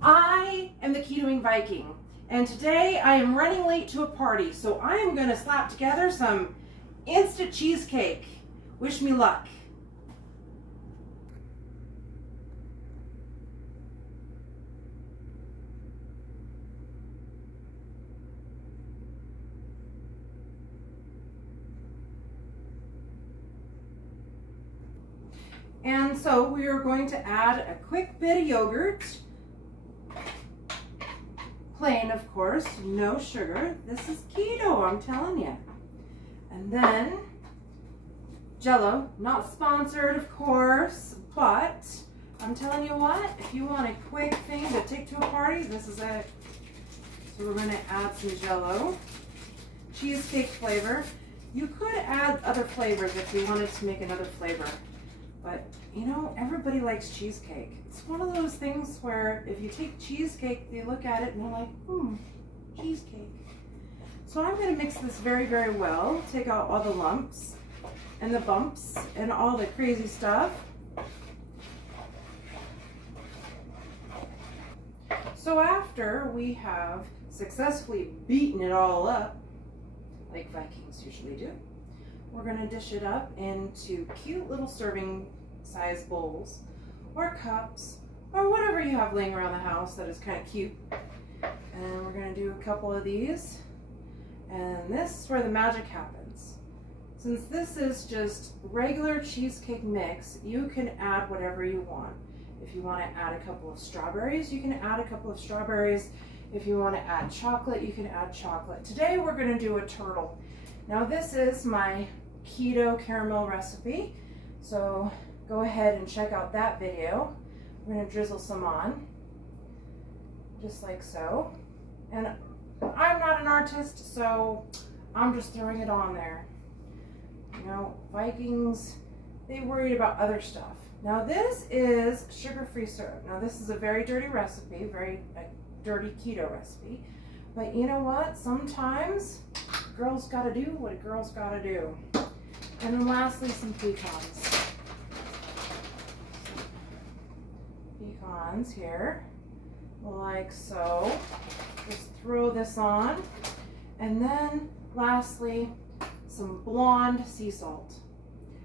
I am the Ketoing Viking, and today I am running late to a party, so I am going to slap together some instant cheesecake. Wish me luck. And so we are going to add a quick bit of yogurt. Plain, of course, no sugar. This is keto, I'm telling you. And then Jell-O, not sponsored, of course, but I'm telling you what, if you want a quick thing to take to a party, this is it. So we're going to add some Jell-O, cheesecake flavor. You could add other flavors if you wanted to make another flavor. But, you know, everybody likes cheesecake. It's one of those things where if you take cheesecake, they look at it and they're like, cheesecake. So I'm going to mix this very, very well. Take out all the lumps and the bumps and all the crazy stuff. So after we have successfully beaten it all up, like Vikings usually do, we're going to dish it up into cute little serving size bowls or cups or whatever you have laying around the house that is kind of cute. And we're going to do a couple of these. And this is where the magic happens. Since this is just regular cheesecake mix, you can add whatever you want. If you want to add a couple of strawberries, you can add a couple of strawberries. If you want to add chocolate, you can add chocolate. Today we're going to do a turtle. Now this is my keto caramel recipe, so go ahead and check out that video. We're going to drizzle some on, just like so. And I'm not an artist, so I'm just throwing it on there. You know, Vikings, they worried about other stuff. Now this is sugar-free syrup. Now this is a very dirty recipe, very dirty keto recipe. But you know what? Sometimes girls gotta do what a girl's gotta do. And then lastly, some pecans. Pecans here, like so. Just throw this on. And then lastly, some blonde sea salt.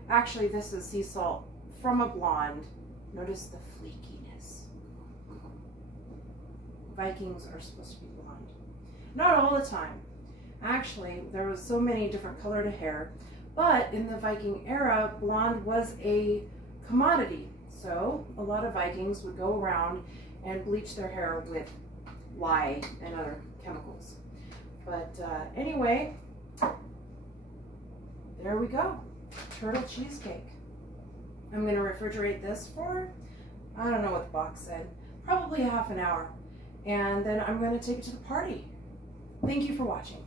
Actually, this is sea salt from a blonde. Notice the flakiness. Vikings are supposed to be blonde. Not all the time. Actually, there was so many different colored hair, but in the Viking era, blonde was a commodity. So a lot of Vikings would go around and bleach their hair with lye and other chemicals. But anyway, there we go. Turtle cheesecake. I'm going to refrigerate this for, I don't know what the box said, probably a half an hour. And then I'm going to take it to the party. Thank you for watching.